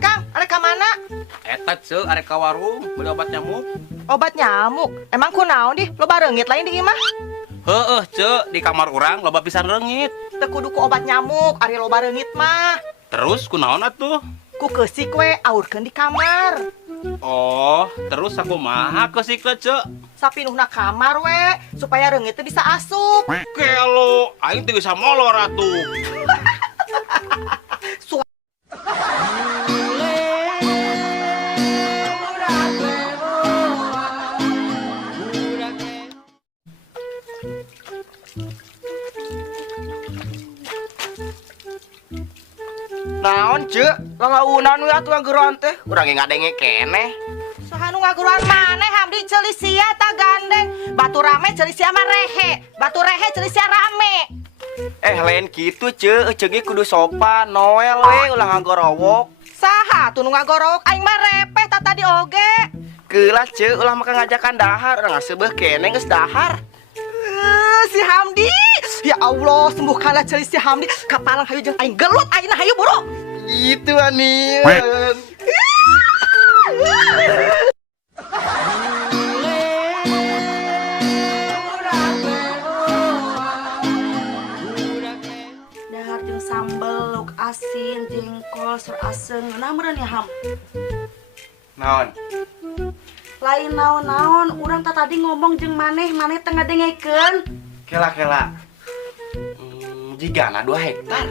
Kang, ada ke mana? Eta ceu arek ka warung beli obat nyamuk. Obat nyamuk. Emang kunaon di? Lo barengit lain di imah? Heueuh ceu di kamar urang loba pisan reungit. Teu kudu ku obat nyamuk, ari lo barengit mah. Terus kunaon atuh? Ku keusik we aurkeun di kamar. Oh, terus aku maha keusikeun ceu. Sapinuhna kamar we, supaya reungit teh bisa asup. Kelo, aing teu bisa molor atuh. Naon cek, lalaunan we atuh ngageroan teh, urang ge ngadenge keneh. Saha nu ngaguruan maneh Hamdi ceuli sia ta gandeng. Batu rame ceuli sia mah rehe. Batu rehe ceuli sia rame. Lain kitu cek, ceuk ge kudu sopan, Noel we ulah ngagorowok. Saha tuh nu ngagorok aing mah repeh ta tadi oge. Keulah cek, ulah maka ngajakan dahar, urang ngaseubeuh keneh geus dahar. Si Hamdi. Ya Allah, sembuhkanlah ceuli si Hamdi. Kapalang hayu jeung aing gelut ayeuna hayu buru. Gitu Anin. Dahar jeung sambel, lauk asin, jengkol, ser asem, nah meureun ya Ham. Naon? Lain naon-naon, urang tadi ngomong jeung maneh teu ngadengekeun. Kela. Jigana 2 hektar.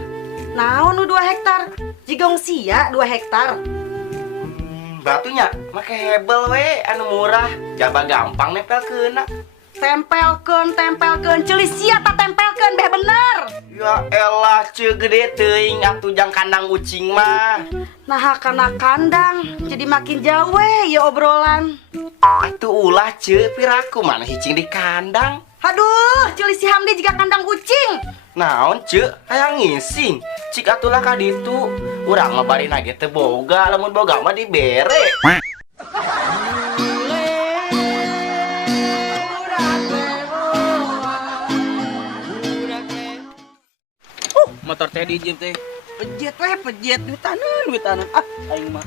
Naon nu 2 hektar? Jigong sia 2 hektar. Batunya make hebel we anu murah, jaba gampang nepelkeunna. Tempelkeun, ceuli sia ta tempelkeun beh bener. Ya elah ceu gede teuing atuh jang kandang ucing mah. Nah kana kandang, jadi makin jauh we ya obrolan. Atuh ulah ceu piraku mana hicing di kandang. Aduh, ceuli si Hamdi jika kandang kucing. Naon ceu hayang ngising. Cik atulah ka ditu. Urang mah bari nage teu boga, lamun boga mah dibere. Motor teh dijem teh. Pejet duit tanan. Ah, aing mah.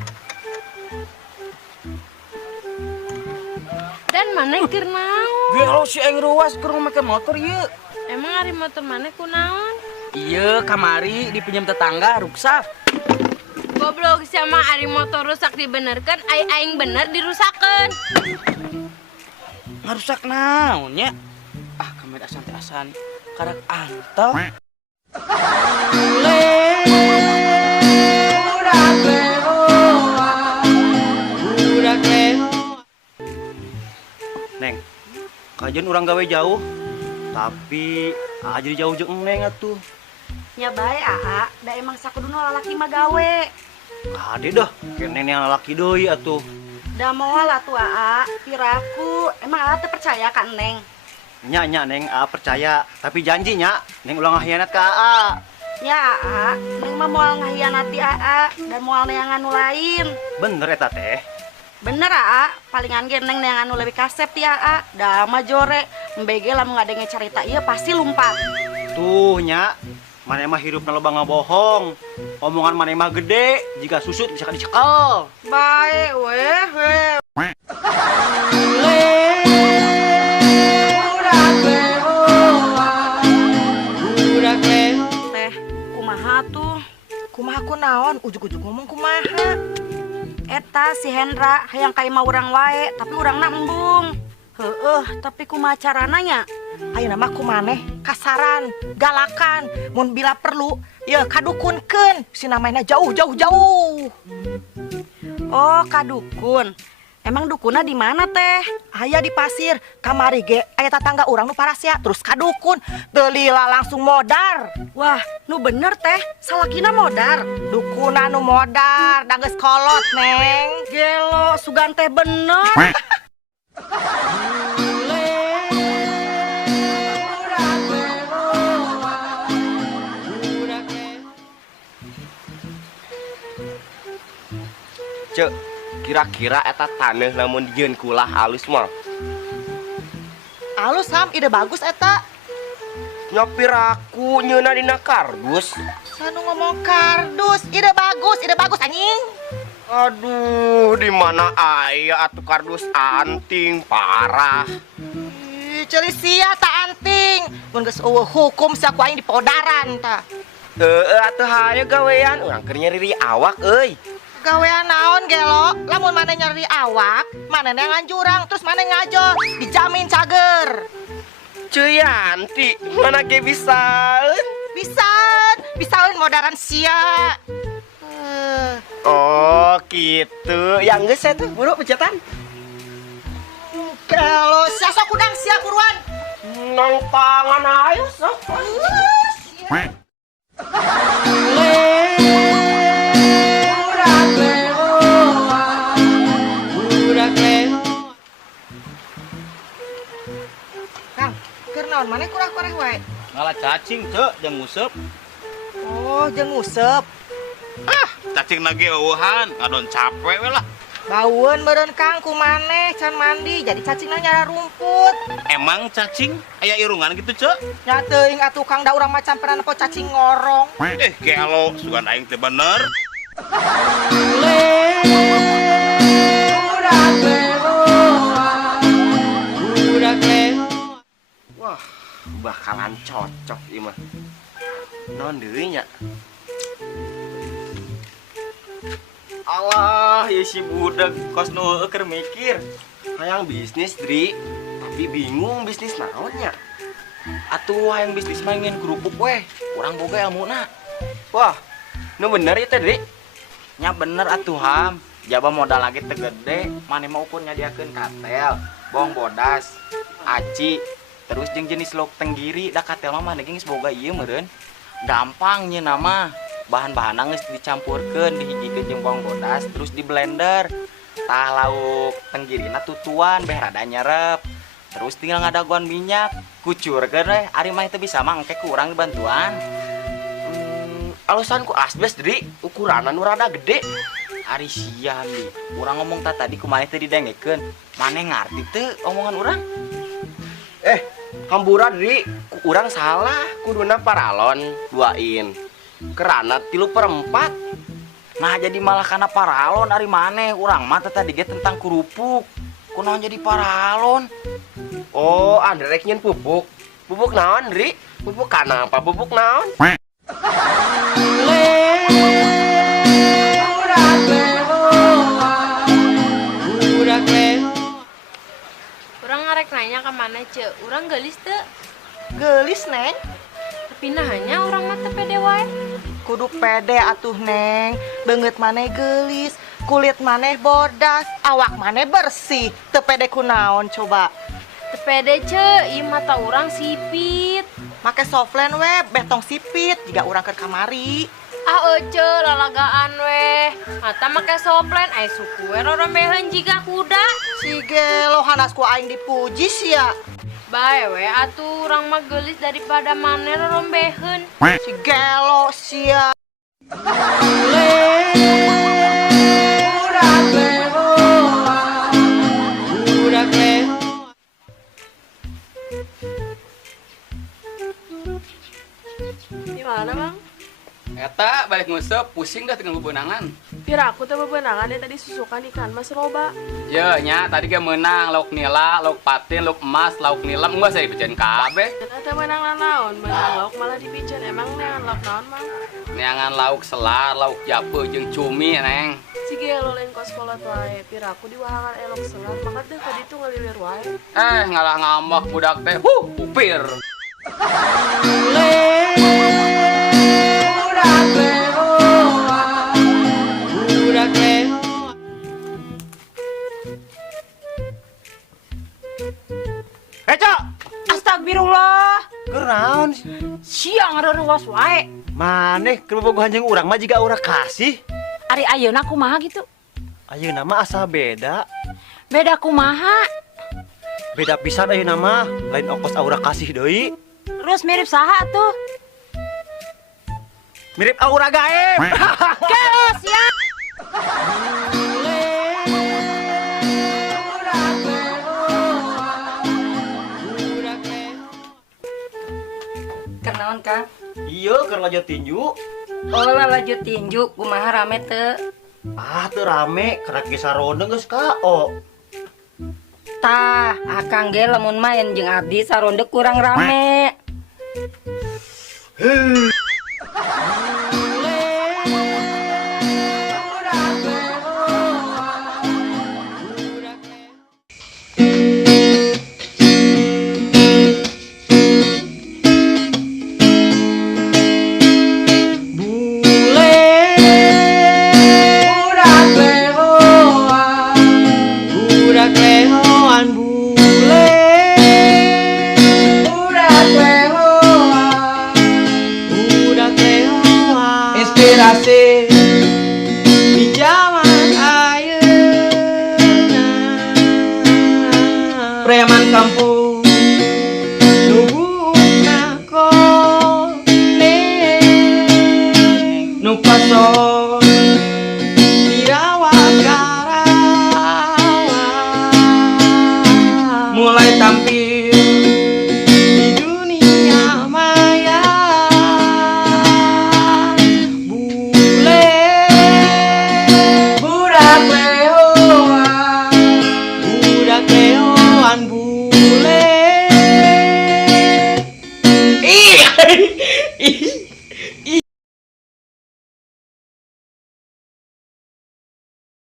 Dan mana keur naon? Gelo si aing ruas keur make motor ieu. Emang ari motor mana kunaon? Iya, kamari dipinjam tetangga ruksak. Goblok sama ari motor rusak dibenerkeun, aing bener dirusakeun. Ngarusak naon nya? Ah, kamera asan karak anteng. Neng, kajian urang gawe jauh. Tapi jadi jauh jeung Neng atuh. Nya bae Aa, da emang sakuduna lalaki mah gawe. Ade dah, keneng yang laki deui atuh. Da moal atuh Aa, piraku, emang Aa teu percaya ka Neng? Nya Neng percaya, tapi janji nya Neng ulang ngahianat ka Aa. Ya Aa, Neng mah moal ngahianati Aa dan moal neangan nu lain. Bener eta teh. Bener Aa, palingan ge Neng neangan nu leuwih kasep ti Aa. Da mah jore, mbege lamun ngadenge carita ieu pasti lumpat. Tuh nya, maneh mah hirupna loba ngabohong. Omongan maneh mah gede, jika susut bisa dicekel. Bae weh. Teh, kumaha tuh? Kumaha kunaon? Ujug-ujug ngomong kumaha. Eta si Hendra hayang ka imah urang wae, tapi urangna embung. Heueuh, tapi kumaha carana nya? Ayeuna mah kumaneh kasaran, galakan, mun bila perlu, ya kadukunkeun si namanya jauh. Oh, kadukun. Emang dukunna di mana teh? Aya di pasir, kamari ge aya tetangga urang nu parasia, terus kadukun, teu lila langsung modar. Wah, nu bener teh, salakina modar. Dukuna nu modar, da geus kolot, Neng. Gelo, sugan teh bener. Cek, kira-kira eta taneuh lamun dijieun kulah halus mah. Alus Ham, ide bagus eta. Nyopir aku nyeuna dina kardus. Sanu ngomong kardus, ide bagus anjing. Aduh, di mana aya atuh kardus anting parah. Ih, Celisia tak anting. Mun geus eueuh hukum sia ku aing di podaran tah. Atuh hayu gawean urang keur nyeri awak euy. Gawean naon gelo? Lamun mana nyari awak, mana yang jurang, terus mana ngajo, dijamin cager. Cuyanti, mana ge bisaeun? Bisaeun modaran sia. Oh, gitu. Yang geus eta buru pencatan. Gelo sia sok udang sia buruan. Nang tangan ayo sok. Kang, keur naon maneh kurang-kurang wae? Ngalah cacing cek jeung ngusep. Oh, jeung ngusep. Cacing lagi eueuhan, ngadon capek we lah. Baueun meureun Kang ku maneh can mandi jadi cacingna nyara rumput. Emang cacing aya irungan gitu cek? Nya teuing atuh Kang da urang mah camperan po cacing ngorong. Kelo sugan aing teh bener. Wah, bakalan cocok ieu mah. Naon deui nya? Allah, ya si budak kos nu keur mikir. Hayang bisnis, Dri. Tapi bingung bisnis naonnya. Atuh hayang bisnis mainin kerupuk we. Urang boga ilmuna. Wah, nu bener ieu teh, Dri. Nya bener atuh Ham. Jaba modal lagi teu gede, mane mah ukur nyadiakeun katel, bawang bodas, aci, terus jeung jenis lauk tenggiri. Da katel mah mane geus boga ieu meureun. Gampang nya nama. Bahan-bahanna geus dicampurkeun, dihijikeun jeung bawang bodas, terus di blender. Tah lauk tenggirina tutuan beh rada nyerep. Terus tinggal ngadaguan minyak, kucurkeun we. Ari mah teu bisa mah engke ku urang dibantuan. Alusan ku asbes, Dri. Ukuranna nu rada gede. Ari siam di. Urang ngomong tadi kumaha teh didengekeun. Maneh ngarti teu omongan urang? Hambura, Dri. Ku urang salah, kuduna paralon duain. Kerana 3/4. Nah jadi malah karena paralon ari maneh. Urang mah teh tadi ge tentang kerupuk. Kunaon jadi paralon? Oh, ada rek nyen pupuk. Pupuk naon, Dri? Pupuk kana apa? Pupuk naon? Urang ngarek nanya ke mana ce? Urang geulis teu? Geulis, Neng. Tapi nahanya urang mah teu pede wae. Kudu pede atuh Neng. Beungeut maneh geulis, kulit maneh bodas, awak maneh bersih. Teu pede kunaon coba? Teu pede ce, ieu mata urang sipit. Make softland we, betong sipit jika urang keur kamari. Ah ece lalagaan we. Mata make soplen ai suku we rorombeheun jiga kuda. Si gelo hanas ku aing dipuji sia. Bae we atuh urang mah geulis daripada maneh rorombeheun. Si gelo sia. Gimana bang? Eta balik ngusep pusing dah dengan bebenangan. Pira aku tuh bebenangan yang tadi susukan ikan mas loba. Ya nya tadi ke menang lauk nila, lauk patin, lauk emas, lauk nilam enggak saya dipijen kabeh. Ternyata menang naon, menang lauk malah dipijen. Emang neangan lauk naon mang? Neangan lauk selar, lauk jape jeung cumi neng. Sige lo lain kos kolot wae. Pira aku di wahangan elok selar, maka teh tadi tuh ngalilir wae. Ngalah ngambek budak teh. Upir. Cok! Astagfirullah. Kenaon? Siang ada ruas wae. Maneh kerupuk jeung urang mah jiga urang kasih. Ari ayeuna kumaha gitu? Ayeuna mah asa beda. Beda kumaha? Beda pisan ayeuna mah, lain ongkos aura kasih deui. Terus mirip saha tuh? Mirip aura gaib. Keos ya. kieu keur lanjut tinju. Oh lanjut tinju kumaha rame teu? Ah teu rame, karena kisah ronde geus KO. Tah, akang ge lamun main jeung abdi saronde kurang rame. Inspirasi di zaman ayeuna preman kampung